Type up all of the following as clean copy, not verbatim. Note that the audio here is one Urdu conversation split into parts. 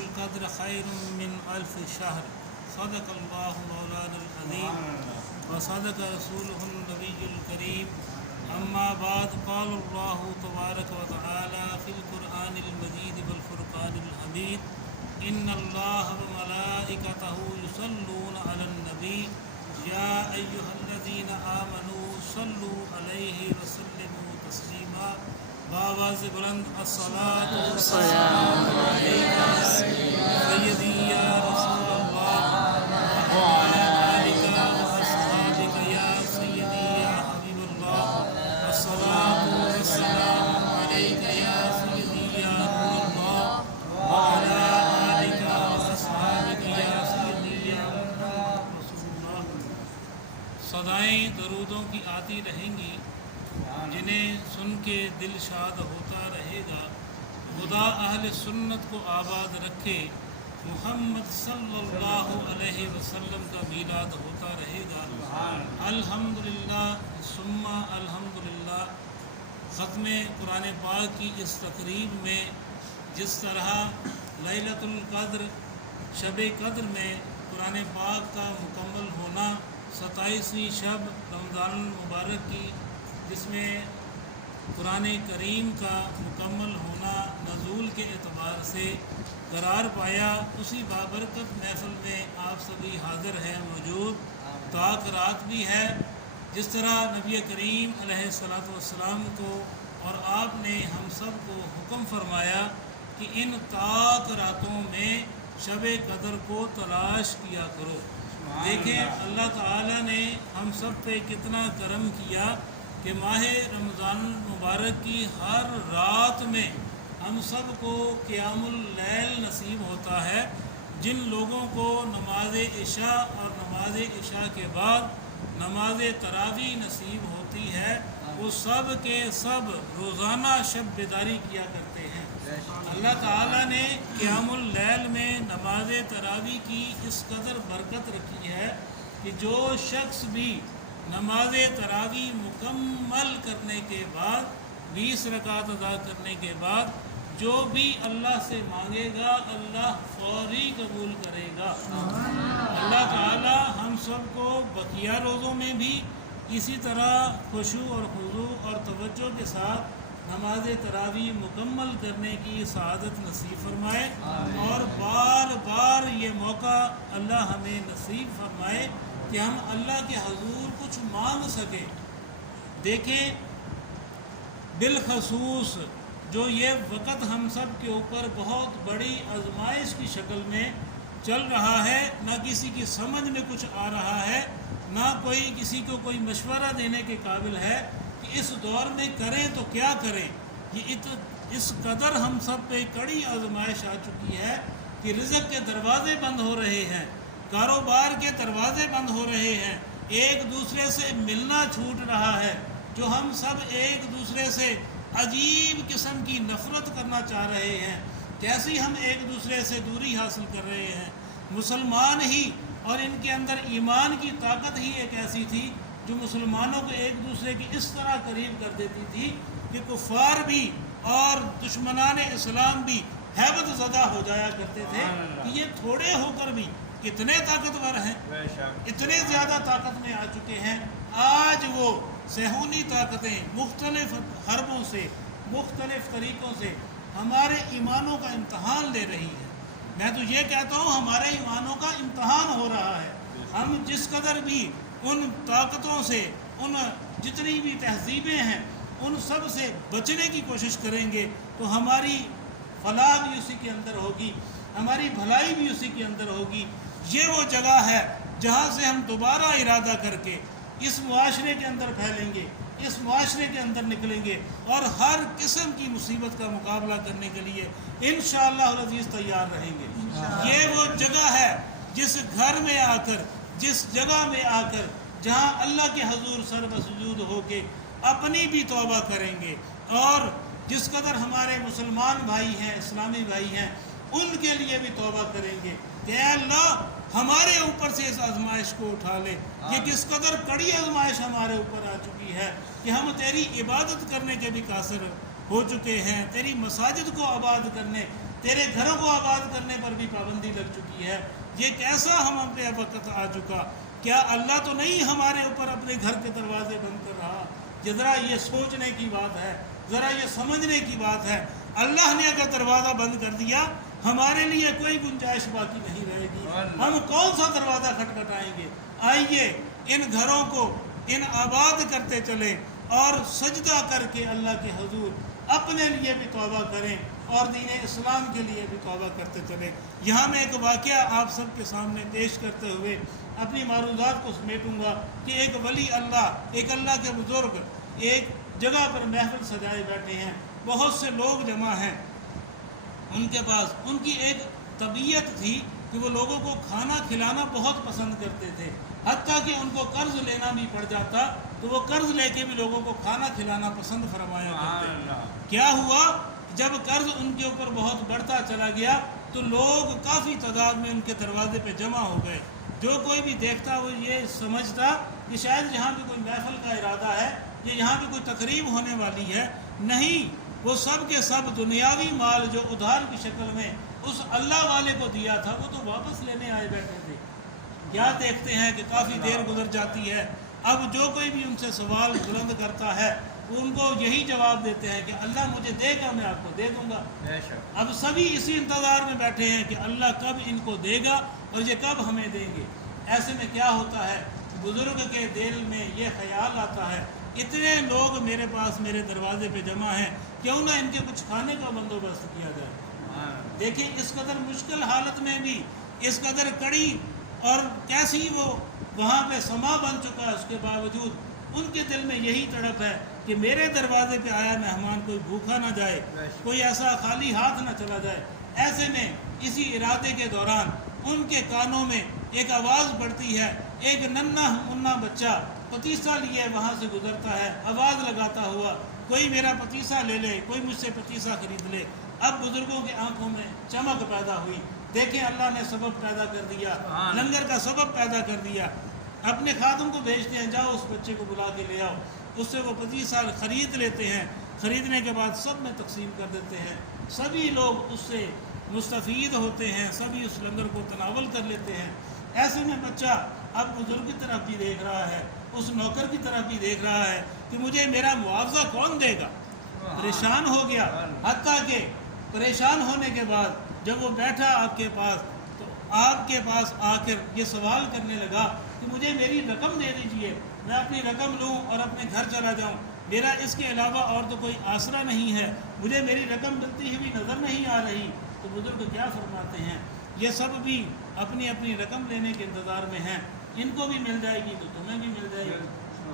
القدر خیر من الف شہر صدق اللہ مولانا العظیم وصدق رسولہ النبی الکریم اما بعد قال اللہ تبارک و تعالی فی القرآن المجید والفرقان الحمید ان اللہ وملائکتہ یصلون علی النبی یا ایہا الذین آمنوا صلوا علیہ وسلموا تسلیما بآواز بلند الصلاۃ والسلام علیکہ سیدی یا رسول اللہ وعلی آلک واصحابک یا سیدی یا حبیب اللہ الصلاۃ والسلام علیکہ یا سیدی یا نور اللہ وعلی آلک واصحابک یا سیدی یا محمد رسول اللہ۔ صدائیں درودوں کی آتی رہیں گی جنہیں سن کے دل شاد ہوتا رہے گا۔ خدا اہل سنت کو آباد رکھے، محمد صلی اللہ علیہ وسلم کا میلاد ہوتا رہے گا۔ الحمدللہ ثم الحمدللہ۔ ختم قرآن پاک کی اس تقریب میں جس طرح لیلۃ القدر شب قدر میں قرآن پاک کا مکمل ہونا 27ویں شب رمضان المبارک کی، جس میں قرآن کریم کا مکمل ہونا نزول کے اعتبار سے قرار پایا، اسی بابرکت محفل میں آپ سبھی حاضر ہیں، موجود طاق رات بھی ہے۔ جس طرح نبی کریم علیہ الصلوۃ والسلام کو اور آپ نے ہم سب کو حکم فرمایا کہ ان طاق راتوں میں شب قدر کو تلاش کیا کرو۔ دیکھیں اللہ تعالیٰ نے ہم سب پہ کتنا کرم کیا کہ ماہ رمضان المبارک کی ہر رات میں ہم سب کو قیام اللیل نصیب ہوتا ہے۔ جن لوگوں کو نماز عشاء اور نماز عشاء کے بعد نماز تراویح نصیب ہوتی ہے، وہ سب کے سب روزانہ شب بیداری کیا کرتے ہیں۔ اللہ تعالیٰ نے قیام اللیل میں نماز تراویح کی اس قدر برکت رکھی ہے کہ جو شخص بھی نماز تراویح مکمل کرنے کے بعد 20 رکعت ادا کرنے کے بعد جو بھی اللہ سے مانگے گا اللہ فوری قبول کرے گا۔ اللہ تعالی ہم سب کو بقیہ روزوں میں بھی اسی طرح خشوع اور خضوع اور توجہ کے ساتھ نماز تراویح مکمل کرنے کی سعادت نصیب فرمائے، اور بار بار یہ موقع اللہ ہمیں نصیب فرمائے کہ ہم اللہ کے حضور کچھ مانگ سکیں۔ دیکھیں بالخصوص جو یہ وقت ہم سب کے اوپر بہت بڑی آزمائش کی شکل میں چل رہا ہے، نہ کسی کی سمجھ میں کچھ آ رہا ہے، نہ کوئی کسی کو کوئی مشورہ دینے کے قابل ہے کہ اس دور میں کریں تو کیا کریں۔ یہ اس قدر ہم سب پہ کڑی آزمائش آ چکی ہے کہ رزق کے دروازے بند ہو رہے ہیں، کاروبار کے دروازے بند ہو رہے ہیں، ایک دوسرے سے ملنا چھوٹ رہا ہے، جو ہم سب ایک دوسرے سے عجیب قسم کی نفرت کرنا چاہ رہے ہیں، کیسی ہم ایک دوسرے سے دوری حاصل کر رہے ہیں۔ مسلمان ہی اور ان کے اندر ایمان کی طاقت ہی ایک ایسی تھی جو مسلمانوں کو ایک دوسرے کی اس طرح قریب کر دیتی تھی کہ کفار بھی اور دشمنان اسلام بھی ہیبت زدہ ہو جایا کرتے تھے کہ یہ تھوڑے ہو کر بھی کتنے طاقتور ہیں، اتنے زیادہ طاقت میں آ چکے ہیں۔ آج وہ صہیونی طاقتیں مختلف حربوں سے مختلف طریقوں سے ہمارے ایمانوں کا امتحان لے رہی ہے۔ میں تو یہ کہتا ہوں ہمارے ایمانوں کا امتحان ہو رہا ہے۔ ہم جس قدر بھی ان طاقتوں سے، ان جتنی بھی تہذیبیں ہیں ان سب سے بچنے کی کوشش کریں گے تو ہماری فلاح بھی اسی کے اندر ہوگی، ہماری بھلائی بھی اسی کے اندر ہوگی۔ یہ وہ جگہ ہے جہاں سے ہم دوبارہ ارادہ کر کے اس معاشرے کے اندر پھیلیں گے، اس معاشرے کے اندر نکلیں گے اور ہر قسم کی مصیبت کا مقابلہ کرنے کے لیے انشاءاللہ العزیز تیار رہیں گے۔ یہ وہ جگہ ہے جس گھر میں آ کر، جس جگہ میں آ کر جہاں اللہ کے حضور سر بسجود ہو کے اپنی بھی توبہ کریں گے، اور جس قدر ہمارے مسلمان بھائی ہیں، اسلامی بھائی ہیں، ان کے لیے بھی توبہ کریں گے کہ اے اللہ ہمارے اوپر سے اس آزمائش کو اٹھا لے۔ یہ کس قدر کڑی آزمائش ہمارے اوپر آ چکی ہے کہ ہم تیری عبادت کرنے کے بھی قاصر ہو چکے ہیں، تیری مساجد کو آباد کرنے تیرے گھروں کو آباد کرنے پر بھی پابندی لگ چکی ہے. یہ کیسا ہم پہ وقت آ چکا. کیا اللہ تو نہیں ہمارے اوپر اپنے گھر کے دروازے بند کر رہا؟ ذرا یہ سوچنے کی بات ہے, ذرا یہ سمجھنے کی بات ہے. اللہ نے اگر دروازہ بند کر دیا ہمارے لیے کوئی گنجائش باقی نہیں رہے گی. ہم کون سا دروازہ کھٹکھٹائیں گے؟ آئیے ان گھروں کو ان آباد کرتے چلیں اور سجدہ کر کے اللہ کے حضور اپنے لیے بھی توبہ کریں اور دین اسلام کے لیے بھی توبہ کرتے چلیں. یہاں میں ایک واقعہ آپ سب کے سامنے پیش کرتے ہوئے اپنی معروضات کو سمیٹوں گا کہ ایک ولی اللہ, ایک اللہ کے بزرگ ایک جگہ پر محفل سجائے بیٹھے ہیں, بہت سے لوگ جمع ہیں. ان کے پاس ان کی ایک طبیعت تھی کہ وہ لوگوں کو کھانا کھلانا بہت پسند کرتے تھے, حتیٰ کہ ان کو قرض لینا بھی پڑ جاتا تو وہ قرض لے کے بھی لوگوں کو کھانا کھلانا پسند فرمایا کرتے. کیا ہوا, جب قرض ان کے اوپر بہت بڑھتا چلا گیا تو لوگ کافی تعداد میں ان کے دروازے پہ جمع ہو گئے. جو کوئی بھی دیکھتا وہ یہ سمجھتا کہ شاید یہاں پہ کوئی محفل کا ارادہ ہے, یہ یہاں پہ کوئی تقریب ہونے والی ہے. نہیں, وہ سب کے سب دنیاوی مال جو ادھار کی شکل میں اس اللہ والے کو دیا تھا وہ تو واپس لینے آئے بیٹھے تھے. کیا دیکھتے ہیں کہ کافی دیر گزر جاتی ہے. اب جو کوئی بھی ان سے سوال بلند کرتا ہے وہ ان کو یہی جواب دیتے ہیں کہ اللہ مجھے دے گا, میں آپ کو دے دوں گا. اب سبھی اسی انتظار میں بیٹھے ہیں کہ اللہ کب ان کو دے گا اور یہ کب ہمیں دیں گے. ایسے میں کیا ہوتا ہے, بزرگ کے دل میں یہ خیال آتا ہے اتنے لوگ میرے پاس میرے دروازے پہ جمع ہیں, کیوں نہ ان کے کچھ کھانے کا بندوبست کیا جائے. دیکھیں اس قدر مشکل حالت میں بھی, اس قدر کڑی اور کیسی وہ وہاں پہ سما بن چکا ہے, اس کے باوجود ان کے دل میں یہی تڑپ ہے کہ میرے دروازے پہ آیا مہمان کوئی بھوکا نہ جائے, کوئی ایسا خالی ہاتھ نہ چلا جائے. ایسے میں اسی ارادے کے دوران ان کے کانوں میں ایک آواز پڑتی ہے. ایک ننھا منا بچہ پتیسا لیے وہاں سے گزرتا ہے, آواز لگاتا ہوا, کوئی میرا پتیسا لے لے, کوئی مجھ سے پتیسا خرید لے. اب بزرگوں کی آنکھوں میں چمک پیدا ہوئی. دیکھیں اللہ نے سبب پیدا کر دیا, لنگر کا سبب پیدا کر دیا. اپنے خادم کو بھیجتے ہیں, جاؤ اس بچے کو بلا کے لے آؤ. اس سے وہ پتیسا خرید لیتے ہیں. خریدنے کے بعد سب میں تقسیم کر دیتے ہیں. سبھی لوگ اس سے مستفید ہوتے ہیں, سبھی اس لنگر کو تناول کر لیتے ہیں. ایسے میں بچہ اب بزرگ کی طرف بھی دیکھ رہا ہے, اس نوکر کی طرف بھی دیکھ رہا ہے کہ مجھے میرا معاوضہ کون دے گا. پریشان ہو گیا, حتیٰ کہ پریشان ہونے کے بعد جب وہ بیٹھا آپ کے پاس تو آپ کے پاس آ کر یہ سوال کرنے لگا کہ مجھے میری رقم دے دیجئے, میں اپنی رقم لوں اور اپنے گھر چلا جاؤں. میرا اس کے علاوہ اور تو کوئی آسرا نہیں ہے, مجھے میری رقم ملتی ہوئی نظر نہیں آ رہی. تو بزرگ کیا فرماتے ہیں, یہ سب بھی اپنی اپنی رقم لینے کے انتظار میں ہیں, ان کو بھی مل جائے گی تو تمہیں بھی مل جائے گی.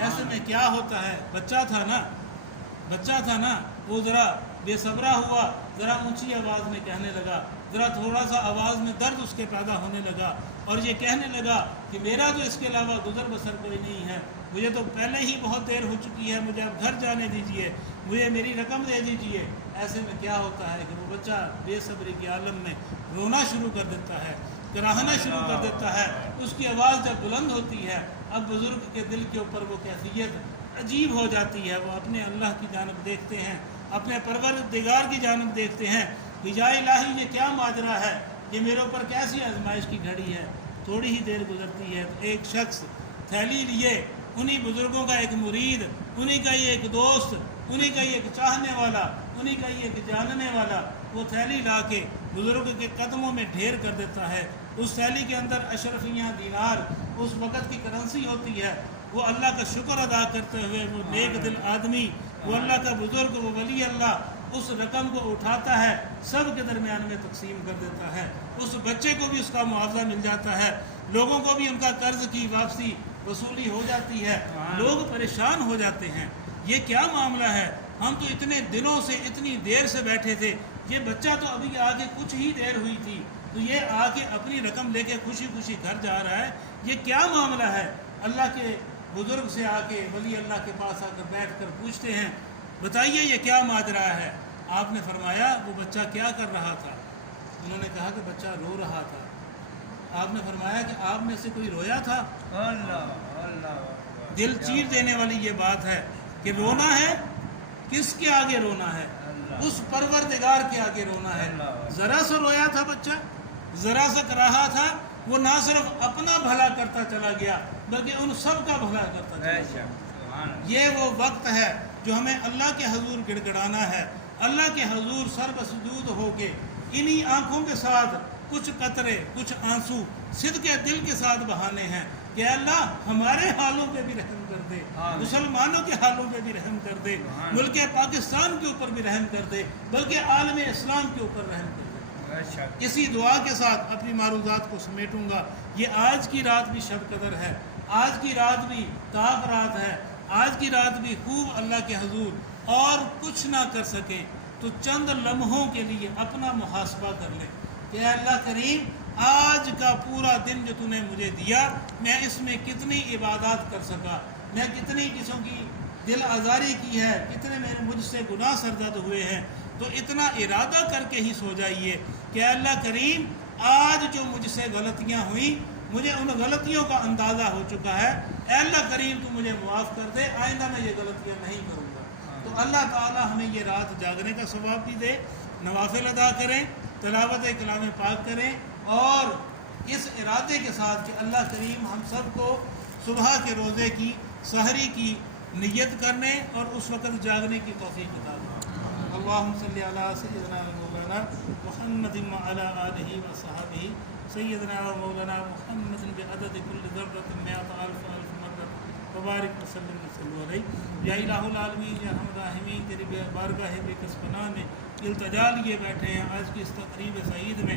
ایسے میں کیا ہوتا ہے, بچہ تھا نا, وہ ذرا بے صبرا ہوا, ذرا اونچی آواز میں کہنے لگا, ذرا تھوڑا سا آواز میں درد اس کے پیدا ہونے لگا اور یہ کہنے لگا کہ میرا تو اس کے علاوہ گزر بسر کوئی نہیں ہے, مجھے تو پہلے ہی بہت دیر ہو چکی ہے, مجھے اب گھر جانے دیجئے, مجھے میری رقم دے دیجئے. ایسے میں کیا ہوتا ہے کہ وہ بچہ بے صبری کے عالم میں رونا شروع کر دیتا ہے, کراہنا شروع کر دیتا ہے. اس کی آواز جب بلند ہوتی ہے, اب بزرگ کے دل کے اوپر وہ کیفیت عجیب ہو جاتی ہے. وہ اپنے اللہ کی جانب دیکھتے ہیں, اپنے پروردگار کی جانب دیکھتے ہیں کہ یا الہی یہ کیا ماجرا ہے, یہ میرے اوپر کیسی آزمائش کی گھڑی ہے. تھوڑی ہی دیر گزرتی ہے تو ایک شخص تھیلی لیے, انہی بزرگوں کا ایک مرید, انہی کا یہ ایک دوست, انہی کا یہ ایک چاہنے والا, انہی کا یہ ایک جاننے والا, وہ تھیلی لا کے بزرگ کے قدموں میں ڈھیر کر دیتا ہے. اس تھیلی کے اندر اشرفیاں دینار اس وقت کی کرنسی ہوتی ہے. وہ اللہ کا شکر ادا کرتے ہوئے وہ نیک دل آدمی, وہ اللہ کا بزرگ, وہ ولی اللہ اس رقم کو اٹھاتا ہے, سب کے درمیان میں تقسیم کر دیتا ہے. اس بچے کو بھی اس کا معاوضہ مل جاتا ہے, لوگوں کو بھی ان کا قرض کی واپسی وصولی ہو جاتی ہے. لوگ پریشان ہو جاتے ہیں, یہ کیا معاملہ ہے, ہم تو اتنے دنوں سے اتنی دیر سے بیٹھے تھے, یہ بچہ تو ابھی آ کے کچھ ہی دیر ہوئی تھی تو یہ آ کے اپنی رقم لے کے خوشی خوشی گھر جا رہا ہے, یہ کیا معاملہ ہے. اللہ کے بزرگ سے آ کے ولی اللہ کے پاس آ کر بیٹھ کر پوچھتے ہیں, بتائیے یہ کیا ماجرا ہے. آپ نے فرمایا وہ بچہ کیا کر رہا تھا. انہوں نے کہا کہ بچہ رو رہا تھا. آپ نے فرمایا کہ آپ میں سے کوئی رویا تھا. دل چیر دینے والی یہ بات ہے کہ رونا ہے, کس کے آگے رونا ہے. اس پروردگار کے آگے رونا ہے. ذرا سا رویا تھا بچہ، ذرا سا رہا تھا، وہ نہ صرف اپنا بھلا کرتا چلا گیا بلکہ ان سب کا بھلا کرتا چلا گیا. یہ وہ وقت ہے جو ہمیں اللہ کے حضور گڑ گڑانا ہے، اللہ کے حضور سر بسجود ہو کے انہی آنکھوں کے ساتھ کچھ قطرے، کچھ آنسو صدق دل کے ساتھ بہانے ہیں کہ اللہ ہمارے حالوں پہ بھی رحم کر دے، مسلمانوں کے حالوں پہ بھی رحم کر دے، ملک پاکستان کے اوپر بھی رحم کر دے، بلکہ عالم اسلام کے اوپر رحم کر دے. اسی دعا کے ساتھ اپنی معروضات کو سمیٹوں گا. یہ آج کی رات بھی شب قدر ہے، آج کی رات بھی طاق رات ہے، آج کی رات بھی خوب اللہ کے حضور اور کچھ نہ کر سکے تو چند لمحوں کے لیے اپنا محاسبہ کر لے کہ اے اللہ کریم آج کا پورا دن جو تو نے مجھے دیا، میں اس میں کتنی عبادات کر سکا، میں کتنی قسم کی دل آزاری کی ہے، کتنے میرے مجھ سے گناہ سرزد ہوئے ہیں. تو اتنا ارادہ کر کے ہی سو جائیے کہ اے اللہ کریم آج جو مجھ سے غلطیاں ہوئیں، مجھے ان غلطیوں کا اندازہ ہو چکا ہے، اے اللہ کریم تو مجھے معاف کر دے، آئندہ میں یہ غلطیاں نہیں کروں گا. تو اللہ تعالی ہمیں یہ رات جاگنے کا ثواب بھی دے، نوافل ادا کریں، تلاوت کلام پاک کریں، اور اس ارادے کے ساتھ کہ اللہ کریم ہم سب کو صبح کے روزے کی سحری کی نیت کرنے اور اس وقت جاگنے کی توفیق عطا فرمائے. اللہم صلی علی سیدنا مولانا محمد وعلی آلہ وصحبہ سیدنا مولانا محمد بعدد کل ذرۃ مئۃ الف مرۃ وبارک وسلم صلی علیہ. یا الہ العالمین، یا ہم راحمین، تیری بارگاہ بے کس پناہ میں التجا لیے بیٹھے ہیں آج کی اس تقریب سعید میں.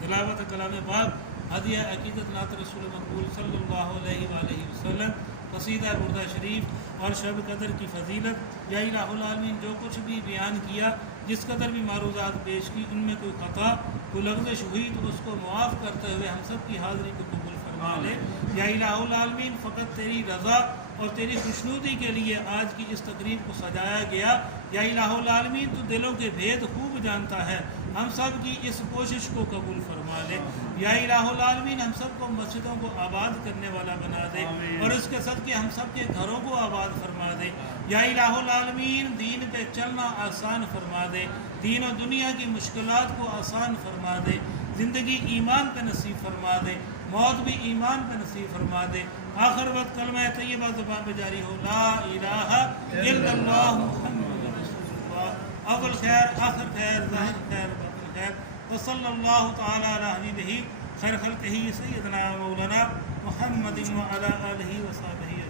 تلاوت کلام پاک، ہدیہ عقیدت نعت رسول مقبول صلی اللہ علیہ وآلہ وسلم، قصیدہ بردہ شریف اور شب قدر کی فضیلت. یا الہ العالمین، جو کچھ بھی بیان کیا، جس قدر بھی معروضات پیش کی، ان میں کوئی خطا، کوئی لغزش ہوئی تو اس کو معاف کرتے ہوئے ہم سب کی حاضری کو قبول فرما لے. یا الہ العالمین، فقط تیری رضا اور تیری خوشنودی کے لیے آج کی اس تقریب کو سجایا گیا. یا الہ العالمین، تو دلوں کے بھید خوب جانتا ہے، ہم سب کی اس کوشش کو قبول فرما لے. یا الہ العالمین، ہم سب کو مسجدوں کو آباد کرنے والا بنا دے، اور اس کے صدقے ہم سب کے گھروں کو آباد فرما دے. یا الہ العالمین، دین پہ چلنا آسان فرما دے، دین و دنیا کی مشکلات کو آسان فرما دے، زندگی ایمان پہ نصیب فرما دے، موت بھی ایمان پہ نصیب فرما دے. آخر وقت کلمہ طیبہ زبان پہ جاری ہو، لا الہ الا اللہ محمد رسول اللہ. اول خیر، آخر خیر، ظاہر خیر، باطن خیر. وصلی اللہ تعالی علی حبیبہ خیر خلقہ سیدنا مولانا محمد وعلی آلہ وصحبہ